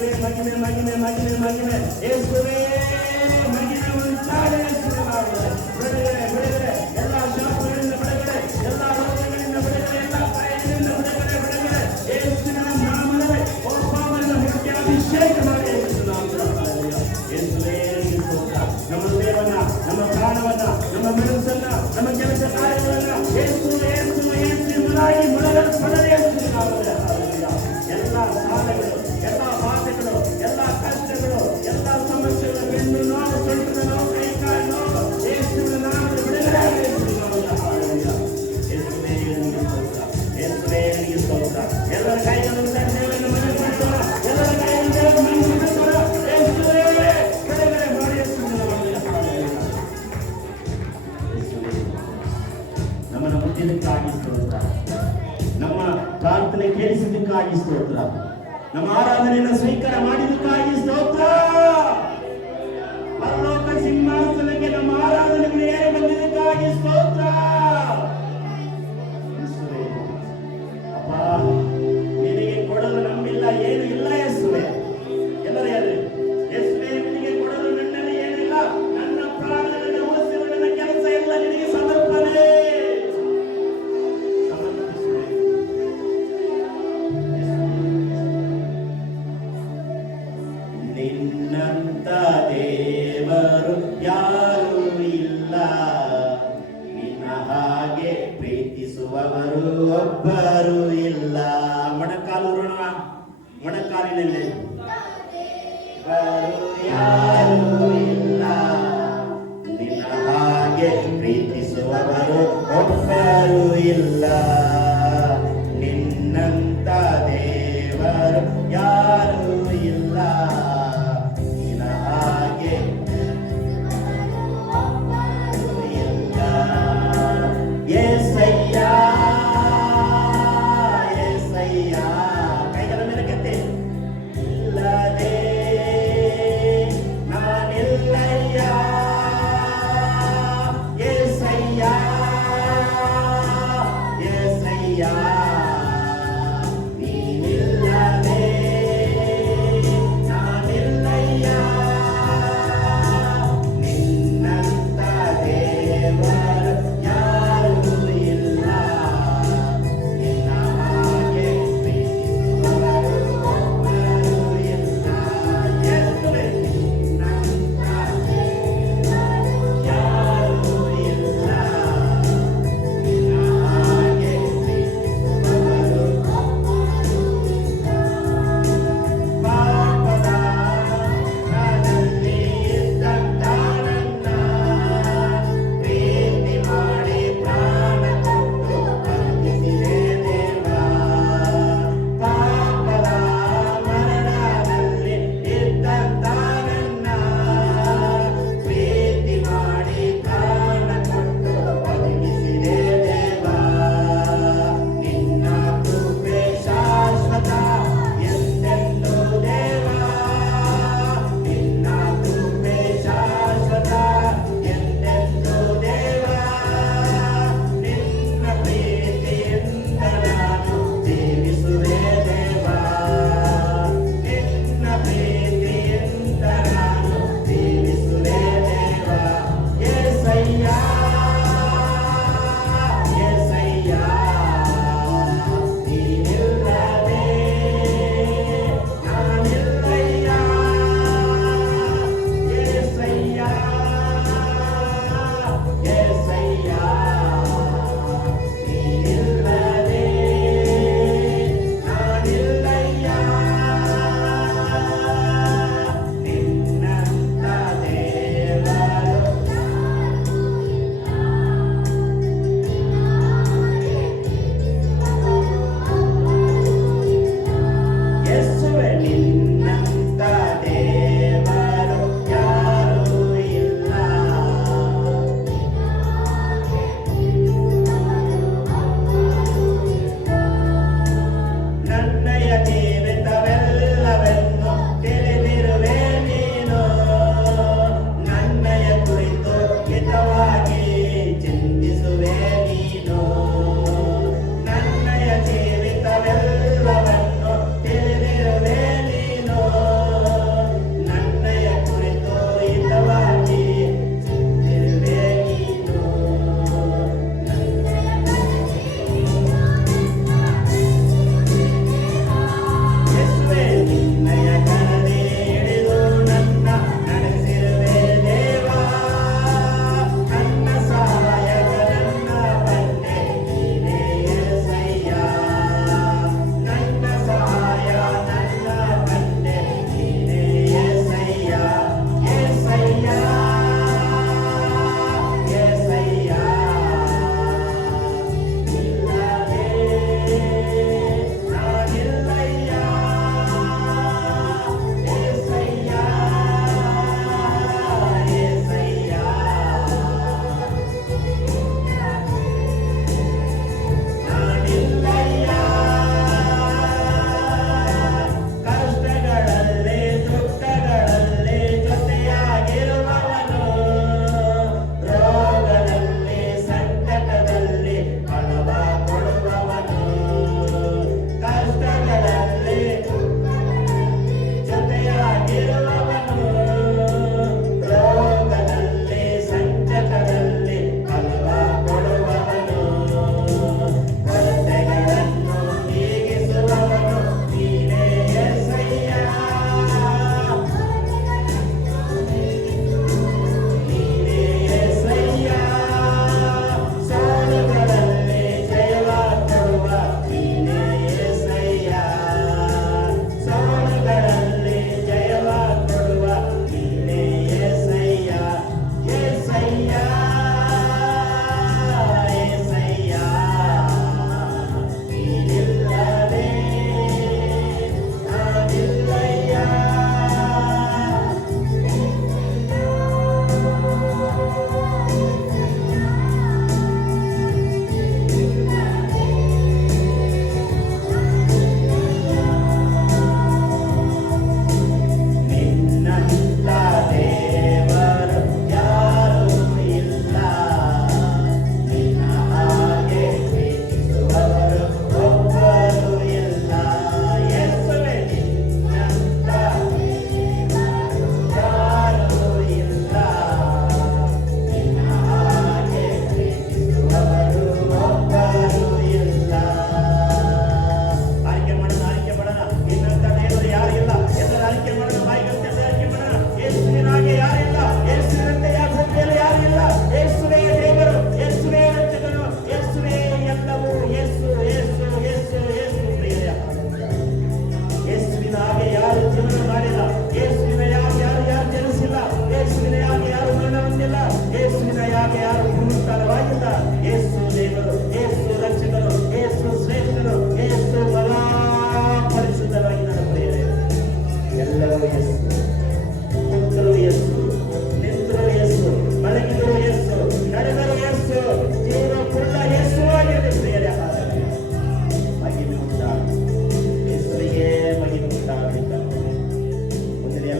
ಮಹಿಮೆ ಮಹಿಮೆ ಮಹಿಮೆ ಮಹಿಮೆ ಮಹಿಮೆ ಯೇಸುವೇ ಮಹಿಮೆ ಉಂಟಾಗಲಿ ಯೇಸುವಿನ ನಾಮದಲ್ಲಿ. ಬಿಡುಗಡೆ ಬಿಡುಗಡೆ ಎಲ್ಲ ಶಾಪಗಳಿಂದ ಬಿಡುಗಡೆ, ಎಲ್ಲ ರೋಗಗಳಿಂದ ಬಿಡುಗಡೆ, ಎಲ್ಲ ಕಾಯಿಲೆಗಳಿಂದ ಬಿಡುಗಡೆ ಬಿಡುಗಡೆ ಯೇಸುವಿನ ನಾಮದಲ್ಲಿ. ಒಬ್ಬವನ್ನು ಮುಖ್ಯ ಅಭಿಷೇಕ ಮಾಡಿ ಯೇಸುವಿನ ನಾಮದಲ್ಲಿ. ಯೇಸುವೇ ಸ್ತೋತ್ರ. ನಮ್ಮ ದೇವನ್ನ, ನಮ್ಮ ಪ್ರಾಣವನ್ನ, ನಮ್ಮ ಮನಸ್ಸನ್ನ, ನಮ್ಮ ಕೆಲಸ ಕಾರ್ಯಗಳನ್ನ ಯೇಸು ಯೇಸು ಯೇಸುವಿನಾಗಿ ಮೊದಲು ಪಡೆದ ಯೇಸುವಿನ ನಾಮದಲ್ಲಿ. ಎಲ್ಲ ಸಾಧಗಳು, ಎಲ್ಲ ಬಾಧೆಗಳು, ಎಲ್ಲ ಕಷ್ಟಗಳು, ಎಲ್ಲ ಸಮಸ್ಯೆಗಳು, ಬೆನ್ನು ನೋವು, ಸೊಂಟದ ನೋವು, ಕೈ ಕಾಲು ನೋವು ಯೇಸುವಿನ ನಾಮದಲ್ಲಿ ಬಿಡುಗಡೆ ಆಗಲಿ ಯೇಸುವಿನ ನಾಮದಲ್ಲಿ. ಯೇಸುವೇ ನಿನಗೆ ಸ್ತೋತ್ರ. ಯೇಸುವೇ ನಿನಗೆ ಸ್ತೋತ್ರ. ಎಲ್ಲರ ಕೈಗಳನ್ನು ದೇವರನ್ನು ಮನವಿ ಮಾಡೋಣ. ಎಲ್ಲರ ಕೈಯನ್ನು ದೇವರ ಮನವಿ ಮಾಡೋಣ. ಯೇಸುವೇ ಬಿಡುಗಡೆ ಮಾಡಿ ಯೇಸುವಿನ ನಾಮದಲ್ಲಿ. ನಮ್ಮನ್ನು ಮುಟ್ಟಿದ್ದಕ್ಕಾಗಿ ಸ್ತೋತ್ರ. ನಮ್ಮ ಪ್ರಾರ್ಥನೆ ಕೇಳಿಸಿದ್ದಕ್ಕಾಗಿ ಸ್ತೋತ್ರ. ನಮ್ಮ ಆರಾಧನೆಯನ್ನು ಸ್ವೀಕಾರ ಮಾಡಿದ್ದಕ್ಕಾಗಿ ಸ್ತೋತ್ರ. ಪರಲೋಕ ಸಿಂಹಾಸನಕ್ಕೆ ನಮ್ಮ ಆರಾಧನೆಗಳು ಏರಿ ಬಂದಿದ್ದಕ್ಕಾಗಿ ಸ್ತೋತ್ರ. ಅಪ್ಪ, ನಿನಗೆ ಕೊಡಲು ನಮ್ಮಿಲ್ಲ, ಏನು ಇಲ್ಲ ಯೇಸುವೆ. ಎಲ್ಲರ ಯೇಸುವೆ, ನಿನಗೆ ಕೊಡಲು ನನ್ನಲ್ಲಿ ಏನಿಲ್ಲ. ನನ್ನ ಪ್ರಾಣಗಳನ್ನು ಉಳಿಸಿದ ನನ್ನ ಕೆಲಸ ಎಲ್ಲ ನಿನಗೆ ಸಮರ್ಪಣೆ. ನಿನ್ನಂತ ದೇವರು ಯಾರೂ ಇಲ್ಲ, ನಿನ್ನ ಹಾಗೆ ಪ್ರೀತಿಸುವವರು ಒಬ್ಬರು ಇಲ್ಲ. ಮೊಣಕಾಲು ಋಣ, ಮೊಣಕಾಲಿನಲ್ಲಿ ಯಾರೂ ಇಲ್ಲ, ನಿನ್ನ ಹಾಗೆ ಪ್ರೀತಿಸುವವರು ಒಬ್ಬರು ಇಲ್ಲ. ನಿನ್ನಂತ ದೇವರು ಯಾರೂ ಇಲ್ಲ, ನಿನ್ನ ಹಾಗೆ ಇಲ್ಲ. ಯೇಸಯ್ಯ ಯೇಸಯ್ಯ, ಕೈಗಳ ಮೇಲೆ ಕೆತ್ತಿ. ಇಲ್ಲದೆ ನಾನಿಲ್ಲಯ್ಯ ಯೇಸಯ್ಯ ಯೇಸಯ್ಯ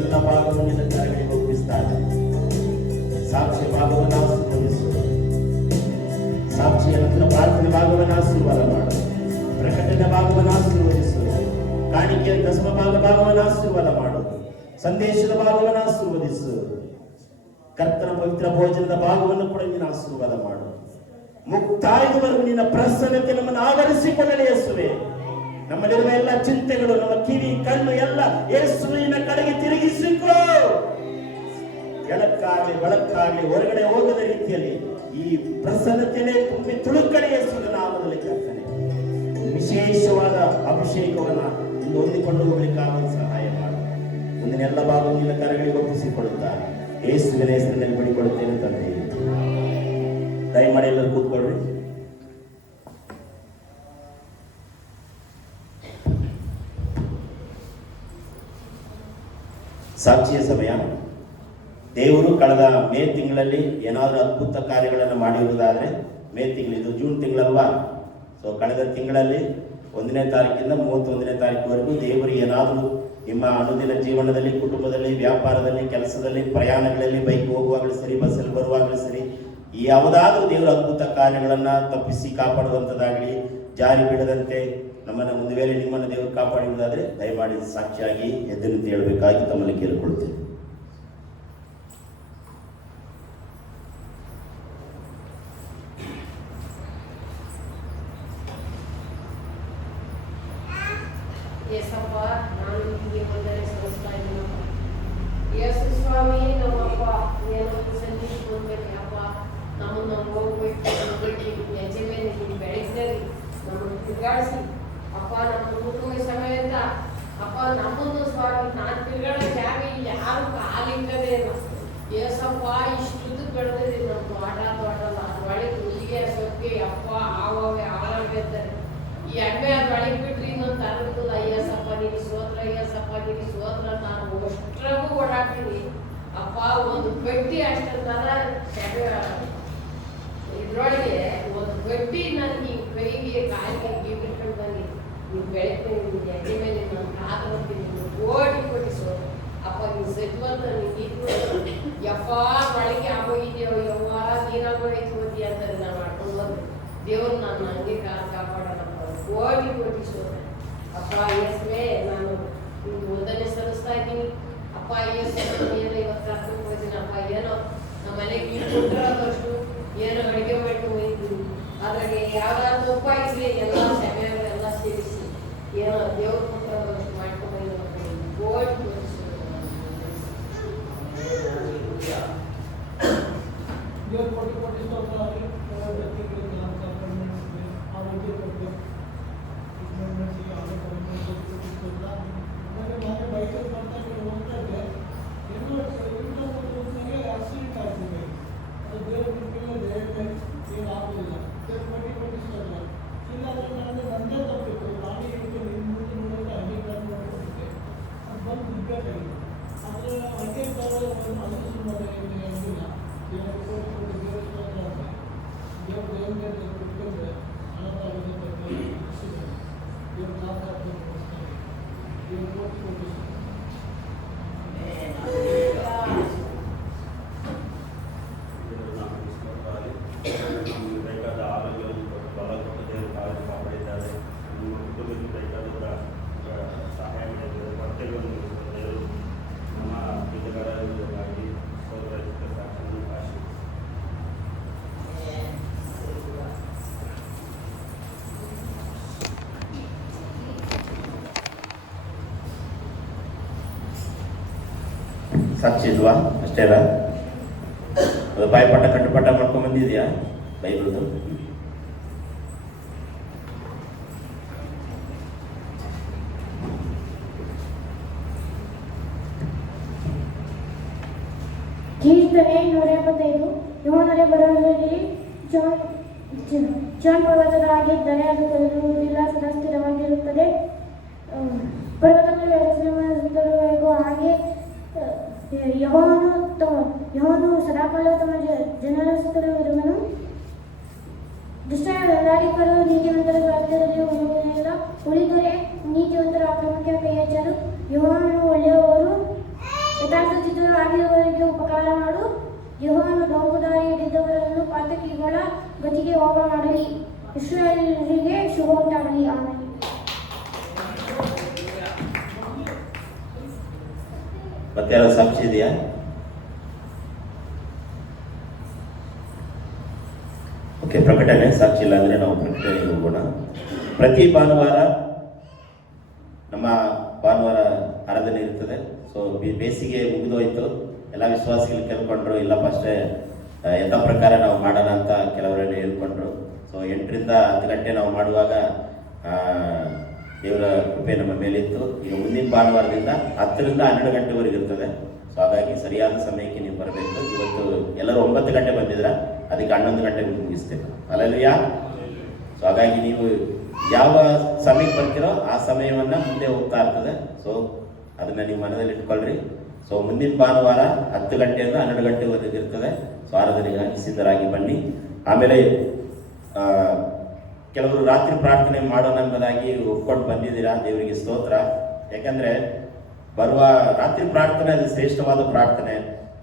ಎಲ್ಲ ಭಾಗವನ್ನು ನಿನ್ನ ಕರೆಗಳಿಗೆ ಒಪ್ಪಿಸ್ತಾರೆ. ಸಾಕ್ಷಿ ಭಾಗವನ್ನು ಆಶೀರ್ವದಿಸು. ಸಾಕ್ಷಿಯ ನಂತರ ಪ್ರಾರ್ಥನೆ ಭಾಗವನ್ನು ಆಶೀರ್ವಾದ ಮಾಡು. ಪ್ರಕಟಣೆ ಭಾಗವನ್ನು ಆಶೀರ್ವದಿಸು. ಕಾಣಿಕೆಯ ದಶಮ ಭಾಗವನ್ನು ಆಶೀರ್ವಾದ ಮಾಡು. ಸಂದೇಶದ ಭಾಗವನ್ನು ಆಶೀರ್ವದಿಸು. ಕರ್ತನ ಪವಿತ್ರ ಭೋಜನದ ಭಾಗವನ್ನು ಕೂಡ ನೀನು ಆಶೀರ್ವಾದ ಮಾಡು. ಮುಕ್ತಾಯದವರೆಗೂ ನಿನ್ನ ಪ್ರಸನ್ನತೆ ನಮ್ಮನ್ನು ಆವರಿಸಿಕೊಳ್ಳಲಿ ಯೇಸುವೆ. ನಮ್ಮಲ್ಲಿರುವ ಎಲ್ಲ ಚಿಂತೆಗಳು, ನಮ್ಮ ಕಿವಿ ಕಣ್ಣು ಎಲ್ಲ ಯೇಸುವಿನ ಕಡೆಗೆ ತಿರುಗಿಸಿಕೋ. ಎಳಕ್ಕಾಗಲಿ ಬೆಳಕಾಗಲಿ ಹೊರಗಡೆ ಹೋಗದ ರೀತಿಯಲ್ಲಿ ಈ ಪ್ರಸನ್ನತೆಯೇ ತುಂಬಿ ತುಳುಕಡೆ ಯೇಸುವಿನ ನಾಮದಲ್ಲಿ ಕರ್ತನೆ ವಿಶೇಷವಾದ ಅಭಿಷೇಕವನ್ನ ಇಂದು ಹೊಂದಿಕೊಂಡು ಹೋಗಲಿಕ್ಕಾಗ ಸಹಾಯ ಮಾಡು. ಮುಂದಿನ ಎಲ್ಲ ಭಾಗವನ್ನು ನಿನ್ನ ಕರೆಗಳಿಗೆ ಒಪ್ಪಿಸಿಕೊಡುತ್ತಾ ಯೇಸುವಿನ ಹೆಸರಿನಲ್ಲಿ ಬಿಡಿಕೊಡುತ್ತೇನೆ ತಂದೆ. ದಯಮಾಡಿ ಎಲ್ಲರೂ ಕೂತ್ಕೊಳ್ರಿ. ಸಾಕ್ಷಿಯ ಸಮಯ. ದೇವರು ಕಳೆದ ಮೇ ತಿಂಗಳಲ್ಲಿ ಏನಾದರೂ ಅದ್ಭುತ ಕಾರ್ಯಗಳನ್ನು ಮಾಡಿರುವುದಾದರೆ, ಮೇ ತಿಂಗಳು, ಜೂನ್ ತಿಂಗಳಲ್ವಾ, ಸೊ ಕಳೆದ ತಿಂಗಳಲ್ಲಿ 1ನೇ ತಾರೀಕಿಂದ 31ನೇ ತಾರೀಕುವರೆಗೂ ದೇವರು ಏನಾದರೂ ನಿಮ್ಮ ಅನುದಿನ ಜೀವನದಲ್ಲಿ, ಕುಟುಂಬದಲ್ಲಿ, ವ್ಯಾಪಾರದಲ್ಲಿ, ಕೆಲಸದಲ್ಲಿ, ಪ್ರಯಾಣಗಳಲ್ಲಿ, ಬೈಕ್ ಹೋಗುವಾಗಲೂ ಸರಿ, ಬಸ್ಸಲ್ಲಿ ಬರುವಾಗಲೂ ಸರಿ, ಯಾವುದಾದ್ರೂ ದೇವರ ಅದ್ಭುತ ಕಾರ್ಯಗಳನ್ನು ತಪ್ಪಿಸಿ ಕಾಪಾಡುವಂಥದ್ದಾಗಲಿ, ಜಾರಿ ಬಿಡದಂತೆ ನಮ್ಮನ್ನು ಒಂದು ವೇಳೆ ನಿಮ್ಮನ್ನು ದೇವರು ಕಾಪಾಡುವುದಾದರೆ ದಯಮಾಡಿ ಸಾಕ್ಷಿಯಾಗಿ ಎದ್ದು ನಿಂತು ಹೇಳಬೇಕಾಗಿ ತಮ್ಮಲ್ಲಿ ಕೇಳಿಕೊಳ್ತೇವೆ. ಯೇಸಪ್ಪ, ನಾನು ನಿಮಗೆ ವಂದನೆ ಸಲ್ಲಿಸ್ತಾ ಇದ್ದೀನಪ್ಪ. ಯೇಸು ಸ್ವಾಮಿ, ನಮ್ಮಪ್ಪ ಏನಪ್ಪ ಸಂದೇಶ ಕೊಡ್ಬೇಕಪ್ಪ. ನಮ್ಮನ್ನು ಹೋಗ್ಬೇಕು ಹೆಜ್ಜೆ ಮೇಲೆ ನೀವು ಬೆಳೆಸಿದಲ್ಲಿ ನಮ್ಮನ್ನು ತಿರುಗಾಡಿಸಿ ಅಪ್ಪ. ನಮ್ಮ ಕುಟುಂಬ ಸಮೇತ ಅಪ್ಪ ನಮ್ಮನ್ನು ಸ್ವಾಮಿ, ನಾನು ತಿರುಗಾಡೋ ಜಾಗ ಇಲ್ಲಿ ಯಾರು ಕಾಲಿಲ್ಲದೆ ಯೇಸಪ್ಪ ಇಷ್ಟು ಬೆಳೆದಿದೆ. ನಮ್ಮ ದೊಡ್ಡಲ್ಲ ಒಳಗೆ ಹುಲಿಗೆ ಸೊಕ್ಕೆ ಅಪ್ಪ ಆವೇ ಹಾಳಾಗಿರ್ತಾರೆ. ಈ ಎಮ್ಮೆ ಅದು ಒಳಗೆ ಬಿಟ್ರಿ ಇನ್ನೊಂದು ತರಗಲ್ಲ. ಅಯ್ಯಸಪ್ಪ ನಿಮಗೆ ಸೋತ್ರ, ಅಯ್ಯಸಪ್ಪ ನಿಮಗೆ ಸೋತ್ರ. ನಾನು ಅಷ್ಟ್ರಾಗೂ ಓಡಾಡ್ತೀನಿ ಅಪ್ಪ. ಒಂದು ಗಡ್ಡಿ ಅಷ್ಟಂತಾರ ಇದ್ರೊಳಗೆ ಒಂದು ಗಡ್ಡಿ ನನಗೆ ಕೈಗೆ ಕಾಲಿಗೆ ಬಿಟ್ಕೊಂಡು ಬಂದು ನೀವು ಬೆಳಗ್ಗೆ ನಿಮ್ಗೆ ಎಣ್ಣೆ ಮೇಲೆ ನಾನು ಕಾದು ಬರ್ತೀನಿ. ಓಡಿ ಕೊಟ್ಟು ಸೋತ್ರ ಅಪ್ಪ. ನೀವು ಸತ್ವಂತ ನಿಮಗೆ ಯಪ್ಪ ಒಳಗೆ ಆಗೋಗಿದ್ಯೋ ಯವ್ವ ನೀರಾಗೋಯ್ತು ಹೋಗಿ ಅಂತಾರೆ. ನಾನು ಮಾಡ್ಕೊಂಡು ಬಂದು ದೇವ್ರು ನನ್ನ ಹಂಗೆ ಕಾಪಾಡೋಣ ಓಡಿ ಕೊಟ್ಟಿಸೋದು ಅಪ್ಪ. ಯೇಸುವೆ, ನಾನು ನಿಮ್ಗೆ ವಂದನೆ ಸಲ್ಲಿಸ್ತಾ ಇದ್ದೀನಿ ಅಪ್ಪ. ಯೇಸು, ಏನೋ ಇವತ್ತು ಕರ್ಕೊಂಡು ಹೋಗ್ತೀನಿ ಅಪ್ಪ. ಏನೋ ನಮ್ಮ ಮನೆಗೆ ನೀರು ಕೊಟ್ಟಿರೋದಷ್ಟು ಏನೋ ಅಡುಗೆ ಮಾಡ್ಕೊಂಡು ಹೋಗಿದ್ದೀನಿ. ಅದ್ರಾಗೆ ಯಾವ್ದಾದ್ರು ತಪ್ಪಾಗಿದ್ರೆ ಎಲ್ಲ ಸಮಯಗಳೆಲ್ಲ ಸೇರಿಸಿ ಏನೋ ದೇವ್ರ ಕೊಟ್ಟಿರೋದಷ್ಟು ಮಾಡ್ಕೊಂಡು ಹೋಗಿದ್ದೀನಿ. ಓಡಿ ಕೊಟ್ಟಿಸೋದು ದೇವ್ರು ಕೊಟ್ಟಿಸ್ತಾರೆ. ಬೈಕಲ್ಲಿ ಬರ್ತಾ ಹೋಗ್ತಾ ಇದ್ದೆ, ಎಲ್ಲೋ ಆಕ್ಸಿಡೆಂಟ್ ಆಗ್ತಿದೆ. ಅದು ದೇವ್ರ ಬಿಟ್ಟಿಲ್ಲದೆ ಏನು ಆಗೋದಿಲ್ಲ. ದೇವ್ರು ಕೊಟ್ಟಿಸ್ತಾರಲ್ಲ, ಇಲ್ಲ ಅಂದರೆ ನಂದೇ ತಪ್ಪಿತ್ತು. ಗಾಡಿ ಹಿಡಿದು ನಿಮ್ಮ ಮುಂದೆ ನೋಡೋಕೆ ಹಂಗೆ ಕಾಲು ಮಾಡಿಕೊಂಡಿದ್ದೆ. ಅದು ಬಂದು ಬಿಡಬೇಕಾಗಿತ್ತು. ಆದರೆ ಹಂಗೆ ಕಾಲಲ್ಲಿ ಒಂದು ಅನುಸರಿಸಿ ಮಾಡಿಲ್ಲ. ದೇವರು ಕೋಟಿ ದೇವಸ್ಥಾನ ಅಂದರೆ ದೇವ್ರ ಬಿಟ್ಕೊಂಡ್ರೆ ಅನಾಥ ದೇವ್ರ ಕಾಪಾಡ್ತಾರೆ. ದೇವ್ರು ಕೋಟಿ ಬೇಕಾದ ಆರೋಗ್ಯವನ್ನು ಕೊಟ್ಟು ಬಲ ಕೊಟ್ಟು ದೇವರು ಕಾಳಜಿ ಕಾಪಾಡಿದ್ದಾರೆ. ನಿಮ್ಮ ಕುಟುಂಬಕ್ಕೆ ಬೇಕಾದ ಸಹಾಯ ಮಾಡಿದ್ದಾರೆ. ಕೊರತೆಗಳನ್ನು ದೇವರು ನಮ್ಮ ಹಿತಕರವಾಗಿ ಸೌಕರ್ಯ ಸಾಕ್ಷಿ ಭಾಷೆ ಸಾಕ್ಷಿ ಇಲ್ವಾ? ಅಷ್ಟೇ ಅಲ್ಲ, ಬಾಯಿಪಾಠ ಕಂಠಪಾಠ ಮಾಡ್ಕೊಂಡ್ ಬಂದಿದ್ಯಾ ಬೈಬಲ್ದು? ಕೀರ್ತನೆ 175. ಯೋಹಾನನ ಬರಹದಲ್ಲಿ ಜಾನ್ ಪರ್ವತದ ಹಾಗೆ ಇದ್ದಾನೆ, ಅದು ಕದಲುವುದಿಲ್ಲ, ಸದಾ ಸ್ಥಿರವಾಗಿರುತ್ತದೆ. ಪರ್ವತಗಳು ಸುತ್ತಲೂ ಹಾಗೆ ಯೆಹೋವನು ಸದಾಕಾಲ ತಮ್ಮ ಜನರ ಸುತ್ತಲೂ ಇರುವನು. ದುಷ್ಟರ ದಂಡಾಧಿಕರು ನೀತಿವಂತರ ರಾಜ್ಯದಲ್ಲಿ ಉಳಿಯುವುದಿಲ್ಲ. ಉಳಿದರೆ ನೀತಿವಂತರ ಅಕ್ರಮಕ್ಕೆ ಕೈ ಹಚ್ಚರು. ಯೆಹೋವನು ಒಳ್ಳೆಯವರು ಗತಿಗೆ ಹೋಗ ಮಾಡಲಿ. ಇಸ್ರಾಯೇಲರಿಗೆ ಶುಭ ಉಂಟಾಗಲಿ. ಆಮೇಲೆ ಮತ್ತೆ ಯಾರೋ ಸಾಕ್ಷಿ ಇದೆಯಾ? ಓಕೆ, ಪ್ರಕಟಣೆ ಸಾಕ್ಷಿ ಇಲ್ಲ ಅಂದರೆ ನಾವು ಪ್ರಕಟಣೆಗೆ ಹೋಗೋಣ. ಪ್ರತಿ ಭಾನುವಾರ ನಮ್ಮ ಭಾನುವಾರ ಆರಾಧನೆ ಇರ್ತದೆ. ಸೊ ಬೇಸಿಗೆ ಮುಗಿದೋಯ್ತು, ಎಲ್ಲ ವಿಶ್ವಾಸಿಗಳು ಕೇಳ್ಕೊಂಡ್ರು, ಇಲ್ಲಪ್ಪ ಅಷ್ಟೇ ಎಲ್ಲ ಪ್ರಕಾರ ನಾವು ಮಾಡೋಣ ಅಂತ ಕೆಲವರಲ್ಲಿ ಹೇಳ್ಕೊಂಡ್ರು. ಸೊ 8ರಿಂದ 10 ಗಂಟೆ ನಾವು ಮಾಡುವಾಗ ದೇವರ ಕೃಪೆ ನಮ್ಮ ಮೇಲಿತ್ತು. ಈಗ ಮುಂದಿನ ಭಾನುವಾರದಿಂದ 10ರಿಂದ 12 ಗಂಟೆವರೆಗೆ ಇರ್ತದೆ. ಸೊ ಹಾಗಾಗಿ ಸರಿಯಾದ ಸಮಯಕ್ಕೆ ನೀವು ಬರಬೇಕು. ಇವತ್ತು ಎಲ್ಲರೂ 9 ಗಂಟೆ ಬಂದಿದ್ರ, ಅದಕ್ಕೆ 11 ಗಂಟೆಗೆ ಮುಗಿಸ್ತೇವೆ. ಅಲ್ಲಲ್ವಾ? ಸೊ ಹಾಗಾಗಿ ನೀವು ಯಾವ ಸಮಯಕ್ಕೆ ಬರ್ತೀರೋ ಆ ಸಮಯವನ್ನ ಮುಂದೆ ಹೋಗ್ತಾ ಇರ್ತದೆ. ಸೊ ಅದನ್ನ ನೀವು ಮನದಲ್ಲಿ ಇಟ್ಕೊಳ್ರಿ. ಸೊ ಮುಂದಿನ ಭಾನುವಾರ 10 ಗಂಟೆಯಿಂದ 12 ಗಂಟೆವರೆಗೆ ಇರ್ತದೆ. ಸೊ ಆರಾಧನೆಗಾಗಿ ಸಿದ್ಧರಾಗಿ ಬನ್ನಿ. ಆಮೇಲೆ ಕೆಲವರು ರಾತ್ರಿ ಪ್ರಾರ್ಥನೆ ಮಾಡೋಣ ಎಂಬುದಾಗಿ ಒಪ್ಕೊಂಡು ಬಂದಿದ್ದೀರಾ, ದೇವರಿಗೆ ಸ್ತೋತ್ರ. ಯಾಕಂದ್ರೆ ಬರುವ ರಾತ್ರಿ ಪ್ರಾರ್ಥನೆ ಅದು ಶ್ರೇಷ್ಠವಾದ ಪ್ರಾರ್ಥನೆ.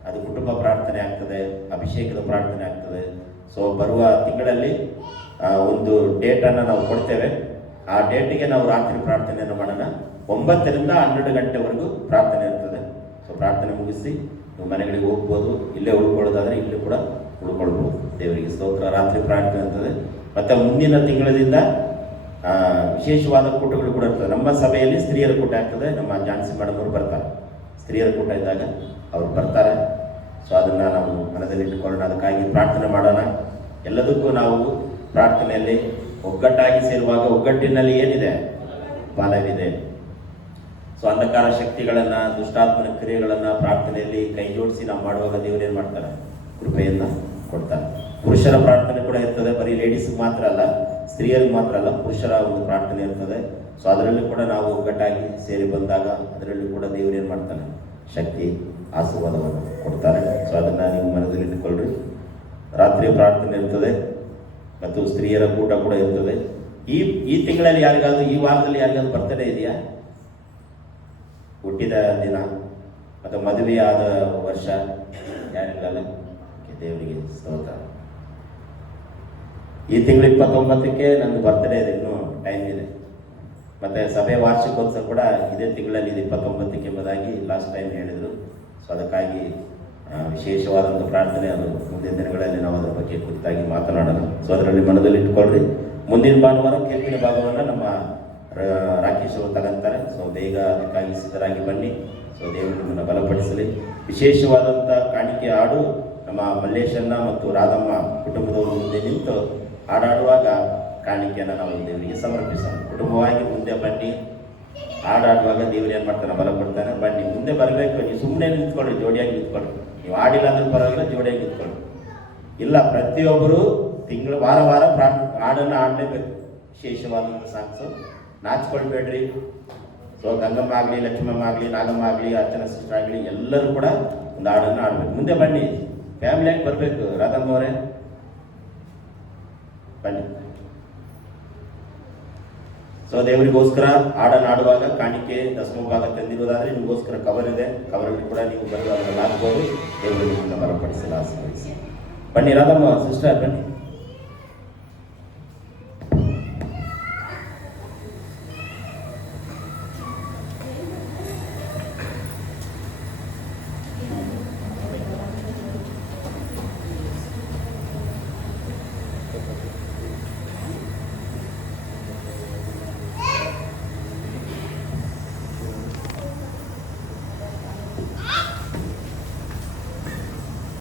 ಅದು ಕುಟುಂಬ ಪ್ರಾರ್ಥನೆ ಆಗ್ತದೆ, ಅಭಿಷೇಕದ ಪ್ರಾರ್ಥನೆ ಆಗ್ತದೆ. ಸೊ ಬರುವ ತಿಂಗಳಲ್ಲಿ ಒಂದು ಡೇಟನ್ನು ನಾವು ಕೊಡ್ತೇವೆ. ಆ ಡೇಟಿಗೆ ನಾವು ರಾತ್ರಿ ಪ್ರಾರ್ಥನೆಯನ್ನು ಮಾಡೋಣ. 9ರಿಂದ 12 ಗಂಟೆವರೆಗೂ ಪ್ರಾರ್ಥನೆ ಇರ್ತದೆ. ಸೊ ಪ್ರಾರ್ಥನೆ ಮುಗಿಸಿ ನೀವು ಮನೆಗಳಿಗೆ ಹೋಗ್ಬೋದು. ಇಲ್ಲೇ ಉಳ್ಕೊಳ್ಳೋದಾದ್ರೆ ಇಲ್ಲೂ ಕೂಡ ಉಳ್ಕೊಳ್ಬೋದು. ದೇವರಿಗೆ ಸ್ತೋತ್ರ. ರಾತ್ರಿ ಪ್ರಾರ್ಥನೆ ಇರ್ತದೆ. ಮತ್ತು ಮುಂದಿನ ತಿಂಗಳದಿಂದ ವಿಶೇಷವಾದ ಕೂಟಗಳು ಕೂಡ ಇರ್ತದೆ. ನಮ್ಮ ಸಭೆಯಲ್ಲಿ ಸ್ತ್ರೀಯರ ಕೂಟ ಆಗ್ತದೆ. ನಮ್ಮ ಜಾನ್ಸಿ ಮೇಡಮ್ ಅವರು ಬರ್ತಾರೆ. ಸ್ತ್ರೀಯರ ಕೂಟ ಇದ್ದಾಗ ಅವರು ಬರ್ತಾರೆ. ಸೊ ಅದನ್ನು ನಾವು ಮನದಲ್ಲಿ ಇಟ್ಟುಕೊಳ್ಳೋಣ. ಅದಕ್ಕಾಗಿ ಪ್ರಾರ್ಥನೆ ಮಾಡೋಣ. ಎಲ್ಲದಕ್ಕೂ ನಾವು ಪ್ರಾರ್ಥನೆಯಲ್ಲಿ ಒಗ್ಗಟ್ಟಾಗಿ ಸೇರುವಾಗ ಒಗ್ಗಟ್ಟಿನಲ್ಲಿ ಏನಿದೆ? ಬಲವಿದೆ. ಸೊ ಅಂಧಕಾರ ಶಕ್ತಿಗಳನ್ನು, ದುಷ್ಟಾತ್ಮನ ಕ್ರಿಯೆಗಳನ್ನು ಪ್ರಾರ್ಥನೆಯಲ್ಲಿ ಕೈ ಜೋಡಿಸಿ ನಾವು ಮಾಡುವಾಗ ದೇವರೇನು ಮಾಡ್ತಾರೆ? ಕೃಪೆಯನ್ನು ಕೊಡ್ತಾರೆ. ಪುರುಷರ ಪ್ರಾರ್ಥನೆ ಕೂಡ ಇರ್ತದೆ. ಬರೀ ಲೇಡೀಸ್ಗೆ ಮಾತ್ರ ಅಲ್ಲ, ಸ್ತ್ರೀಯರಿಗೆ ಮಾತ್ರ ಅಲ್ಲ, ಪುರುಷರ ಒಂದು ಪ್ರಾರ್ಥನೆ ಇರ್ತದೆ. ಸೊ ಅದರಲ್ಲಿ ಕೂಡ ನಾವು ಒಗ್ಗಟ್ಟಾಗಿ ಸೇರಿ ಬಂದಾಗ ಅದರಲ್ಲಿ ಕೂಡ ದೇವರೇನು ಮಾಡ್ತಾನೆ? ಶಕ್ತಿ, ಆಶೀರ್ವಾದವನ್ನು ಕೊಡ್ತಾರೆ. ಸೊ ಅದನ್ನು ನೀವು ಮನದಲ್ಲಿ ಇಟ್ಟುಕೊಳ್ಳ್ರಿ. ರಾತ್ರಿ ಪ್ರಾರ್ಥನೆ ಇರ್ತದೆ ಮತ್ತು ಸ್ತ್ರೀಯರ ಕೂಟ ಕೂಡ ಇರ್ತದೆ. ಈ ತಿಂಗಳಲ್ಲಿ ಯಾರಿಗಾದ್ರೂ, ಈ ವಾರದಲ್ಲಿ ಯಾರಿಗಾದ್ರೂ ಬರ್ತಡೇ ಇದೆಯಾ? ಹುಟ್ಟಿದ ದಿನ ಮತ್ತು ಮದುವೆಯಾದ ವರ್ಷ ಯಾರಿಗಲ್ಲ? ದೇವರಿಗೆ ಸ್ತೋತ್ರ. ಈ ತಿಂಗಳು 29ಕ್ಕೆ ನಂದು ಬರ್ತಡೇ ಇದೆ, ಇನ್ನೂ ಟೈಮ್ ಇದೆ. ಮತ್ತು ಸಭೆ ವಾರ್ಷಿಕೋತ್ಸವ ಕೂಡ ಇದೇ ತಿಂಗಳಲ್ಲಿ ಇದೆ, 29ಕ್ಕೆ ಎಂಬುದಾಗಿ ಲಾಸ್ಟ್ ಟೈಮ್ ಹೇಳಿದರು. ಸೊ ಅದಕ್ಕಾಗಿ ವಿಶೇಷವಾದಂಥ ಪ್ರಾರ್ಥನೆ, ಅದು ಮುಂದಿನ ದಿನಗಳಲ್ಲಿ ನಾವು ಅದರ ಬಗ್ಗೆ ಕುರಿತಾಗಿ ಮಾತನಾಡೋಣ. ಸೊ ಅದರಲ್ಲಿ ಮನದಲ್ಲಿ ಇಟ್ಕೊಳ್ರಿ. ಮುಂದಿನ ಭಾನುವಾರ ಕೀರ್ತನೆ ಭಾಗವನ್ನು ನಮ್ಮ ರಾಕೇಶ್ ಅವರು ತಗೊಂತಾರೆ. ಸೊ ಬೇಗ ಅದಕ್ಕಾಗಿ ಸಿದ್ಧರಾಗಿ ಬನ್ನಿ. ಸೊ ದೇವರು ನಿಮ್ಮನ್ನು ಬಲಪಡಿಸಲಿ. ವಿಶೇಷವಾದಂಥ ಕಾಣಿಕೆ ಹಾಡು ನಮ್ಮ ಮಲ್ಲೇಶನ್ನ ಮತ್ತು ರಾಧಮ್ಮ ಕುಟುಂಬದವರು ಮುಂದೆ ನಿಂತು ಹಾಡಾಡುವಾಗ ಕಾಣಿಕೆಯನ್ನು ನಾವು ದೇವರಿಗೆ ಸಮರ್ಪಿಸೋಣ. ಕುಟುಂಬವಾಗಿ ಮುಂದೆ ಬನ್ನಿ. ಹಾಡಾಡುವಾಗ ದೇವರು ಏನು ಮಾಡ್ತಾನೆ? ಬಲ ಕೊಡ್ತಾನೆ. ಬನ್ನಿ, ಮುಂದೆ ಬರಬೇಕು. ನೀವು ಸುಮ್ಮನೆ ನಿಂತ್ಕೊಳ್ಳಿ, ಜೋಡಿಯಾಗಿ ನಿಂತ್ಕೊಳ್ಳಿ. ನೀವು ಹಾಡಿಲ್ಲ ಅಂದ್ರೆ ಪರವಾಗಿಲ್ಲ, ಜೋಡಿಯಾಗಿ ನಿಂತ್ಕೊಳ್ಳಿ. ಇಲ್ಲ, ಪ್ರತಿಯೊಬ್ಬರು ತಿಂಗಳು ವಾರ ಹಾಡನ್ನು ಆಡಲೇಬೇಕು. ವಿಶೇಷವಾದ ಸಾಂಗ್ಸು. ನಾಚ್ಕೊಳ್ಬೇಡ್ರಿ. ಸೊ ಗಂಗಮ್ಮ ಆಗಲಿ, ಲಕ್ಷ್ಮಮ್ಮ ಆಗಲಿ, ನಾಗಮ್ಮ ಆಗಲಿ, ಅರ್ಚನಾ ಸಿಸ್ಟರ್ ಆಗಲಿ, ಎಲ್ಲರೂ ಕೂಡ ಒಂದು ಹಾಡನ್ನು ಆಡಬೇಕು. ಮುಂದೆ ಬನ್ನಿ, ಫ್ಯಾಮಿಲಿಯಾಗಿ ಬರಬೇಕು. ರಾಧಮ್ಮ ಅವರೇ ಬನ್ನಿ. ಸೊ ದೇವರಿಗೋಸ್ಕರ ಹಾಡನ್ನು ಆಡುವಾಗ ಕಾಣಿಕೆ ದಶಮ ಭಾಗ ತಂದಿರೋದಾದರೆ ನಿಮಗೋಸ್ಕರ ಕವರ್ ಇದೆ. ಕವರಲ್ಲಿ ಕೂಡ ನೀವು ಬರೆದು ಅದನ್ನು ಹಾಕ್ಬೋದು. ದೇವರಿಗೆ ನಿಮ್ಮನ್ನು ಬಲಪಡಿಸಲು ಆಶೀರ್ವದಿಸಿ. ಬನ್ನಿ ರಾಧಮ್ಮ ಸಿಸ್ಟರ್, ಬನ್ನಿ.